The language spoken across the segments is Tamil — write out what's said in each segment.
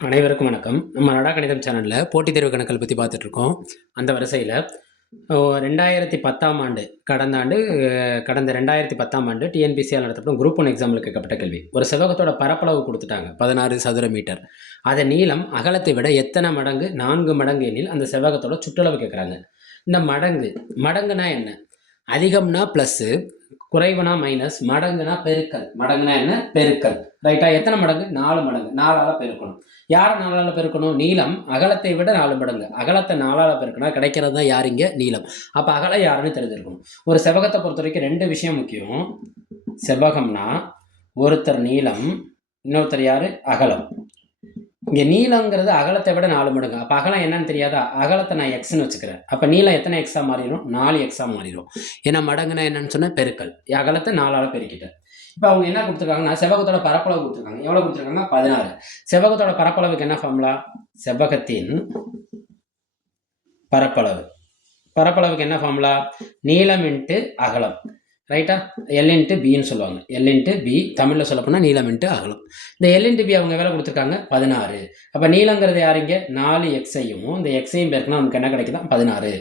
அனைவருக்கும் வணக்கம். நம்ம நடா கணிதம் சேனலில் போட்டித் தேர்வு கணக்குகள் பற்றி பார்த்துட்ருக்கோம். அந்த வரிசையில் 2010ஆம் ஆண்டு கடந்த 2010ஆம் ஆண்டு டிஎன்பிசியால் நடத்தப்படும் குரூப் 1 எக்ஸாமில் கேட்கப்பட்ட கேள்வி. ஒரு செவ்வகத்தோட பரப்பளவு கொடுத்துட்டாங்க 16 சதுர மீட்டர். அதன் நீளம் அகலத்தை விட எத்தனை மடங்கு 4 மடங்கு எனில் அந்த செவ்வகத்தோட சுற்றளவு கேட்குறாங்க. இந்த மடங்குனா என்ன? அதிகம்னா ப்ளஸ்ஸு, குறைவுனா மைனஸ், மடங்குனா பெருக்கல். மடங்குனா என்ன? பெருக்கல். ரைட்டா? எத்தனை மடங்கு? 4 மடங்கு. 4ஆல பெருக்கணும். யாரை 4ஆல பெருக்கணும்? நீளம் அகலத்தை விட 4 மடங்கு. அகலத்தை 4ஆல பெருக்கினா கிடைக்கிறது தான் யார் இங்கே? நீளம். அப்போ அகலம் யாருன்னு தெரிஞ்சிருக்கணும். ஒரு செவ்வகத்தை பொறுத்த வரைக்கும் 2 விஷயம் முக்கியம். செவ்வகம்னா ஒருத்தர் நீளம், இன்னொருத்தர் யாரு? அகலம். இங்கே நீளங்கிறது அகலத்தை விட 4 மடங்கு. அப்போ அகலம் என்னன்னு தெரியாதா? அகலத்தை நான் எக்ஸ்ன்னு வச்சுக்கிறேன். அப்போ நீளம் எத்தனை எக்ஸாக மாறிடும்? 4 எக்ஸாக மாறிடும். ஏன்னா மடங்குனா என்னன்னு சொன்னால் பெருக்கல். அகலத்தை 4ஆல் பெருக்கிட்டேன். இப்போ அவங்க என்ன கொடுத்துருக்காங்கன்னா செவ்வகத்தோட பரப்பளவு கொடுத்துருக்காங்க. எவ்வளோ கொடுத்துருக்காங்க? 16. செவ்வகத்தோட பரப்பளவுக்கு என்ன ஃபார்முலா? செவ்வகத்தின் பரப்பளவுக்கு என்ன ஃபார்முலா? நீளம் இன்ட்டு அகலம். ரைட்டா? எல் இன்ட்டு பின்னு சொல்லுவாங்க. எல் இன்ட்டு பி, தமிழில் சொல்லப்போனால் நீளம் இன்ட்டு அகலம். இந்த எல் இன்ட்டு பி அவங்க வேலை கொடுத்துருக்காங்க 16. அப்போ நீளங்கிறது யாருங்க? 4 எக்ஸையும் இந்த எக்ஸையும் பேருக்குனா நமக்கு என்ன கிடைக்குதான்? 16.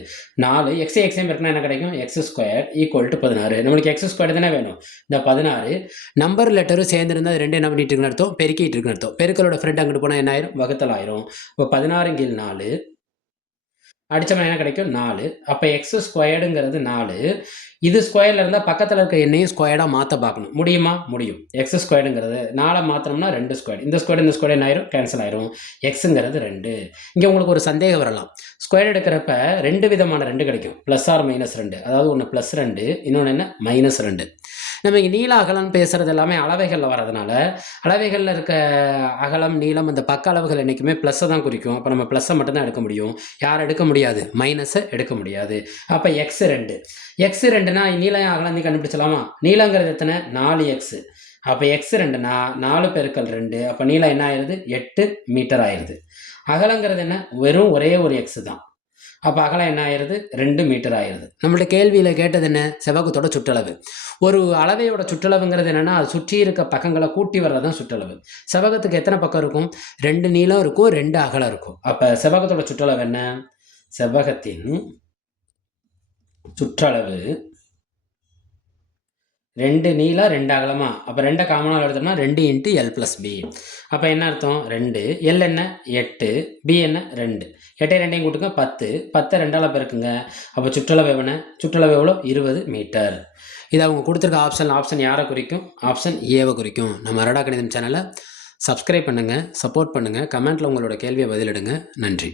4 எக்ஸையும் பேருக்குனா என்ன கிடைக்கும்? X square equal to 16. நம்மளுக்கு எக்ஸ் ஸ்கொயர் தானே வேணும். இந்த 16 நம்பர் லெட்டரும் சேர்ந்துருந்தால் ரெண்டு என்ன பண்ணிட்டு இருக்குன்னு அர்த்தம்? பெருக்கிட்டு இருக்குன்னு அர்த்தம். பெருக்களோட ஃப்ரெண்ட் அங்கிட்டு போனால் என்ன ஆயிரும்? வகுத்தல் ஆயிரும். இப்போ 16/4 அடித்தோம்னா என்ன கிடைக்கும்? 4. அப்போ எக்ஸ் ஸ்கொயர்டுங்கிறது 4. இது ஸ்கொயரில் இருந்தால் பக்கத்தில் இருக்க எண்ணையும் ஸ்கொயர்டாக மாற்ற பார்க்கணும். முடியுமா? முடியும். எக்ஸ் ஸ்கொயர்டுங்கிறது 4 மாற்றினோம்னா 2 ஸ்கொயர். இந்த ஸ்கொயர் என்ன ஆயிரும்? கேன்சல் ஆயிரும். எக்ஸுங்கிறது 2. இங்கே உங்களுக்கு ஒரு சந்தேகம் வரலாம். ஸ்கொயர் எடுக்கிறப்ப 2 விதமான 2 கிடைக்கும். Plus or minus 2. அதாவது ஒன்று +2, இன்னொன்று என்ன? -2. நம்ம இங்கே நீள அகலம் பேசுகிறது எல்லாமே அளவைகளில் வரதுனால அளவைகளில் இருக்க அகலம் நீளம் அந்த பக்க அளவுகள் என்றைக்குமே ப்ளஸ்ஸை தான் குறிக்கும். அப்போ நம்ம ப்ளஸ்ஸை மட்டும்தான் எடுக்க முடியும். யார் எடுக்க முடியாது? மைனஸை எடுக்க முடியாது. அப்போ x2னா நீளம் அகலம் கண்டுபிடிச்சலாமா? நீளங்கிறது எத்தனை? 4x. அப்போ x2னா 4 × 2. அப்போ நீளம் என்ன ஆயிடுது? 8 மீட்டர் ஆயிடுது. அகலங்கிறது என்ன? வெறும் ஒரே ஒரு எக்ஸ் தான். அப்போ அகலம் என்ன ஆயிடுது? 2 மீட்டர் ஆயிடுது. நம்மள்ட்ட கேள்வியில் கேட்டது என்ன? செவ்வகத்தோட சுற்றளவு. ஒரு அளவையோட சுற்றளவுங்கிறது என்னென்னா அது சுற்றி இருக்க பக்கங்களை கூட்டி வர்றது தான் சுற்றளவு. செவ்வகத்துக்கு எத்தனை பக்கம் இருக்கும்? 2 நீளம் இருக்கும், 2 அகலம் இருக்கும். அப்போ செவ்வகத்தோட சுற்றளவு என்ன? செவ்வகத்தின் சுற்றளவு 2 நீளம் 2 அகலமா? அப்போ 2 காமனாக எடுத்தோம்னா 2 × L + B. அப்போ என்ன அர்த்தம்? 2. L என்ன? 8. B என்ன? 2. 8 2 கூட்டுங்க 10. 10 2ஆல் பெருக்குங்க. அப்போ சுற்றளவு எவ்வளோ? 20 மீட்டர். இது அவங்க கொடுத்துருக்க ஆப்ஷன் யாரை குறிக்கும்? ஆப்ஷன் ஏவை குறிக்கும். நம்ம அரடா கணிதம் சேனலை சப்ஸ்கிரைப் பண்ணுங்கள், சப்போர்ட் பண்ணுங்கள், கமெண்ட்டில் உங்களோட கேள்வியை பதிலிடுங்க. நன்றி.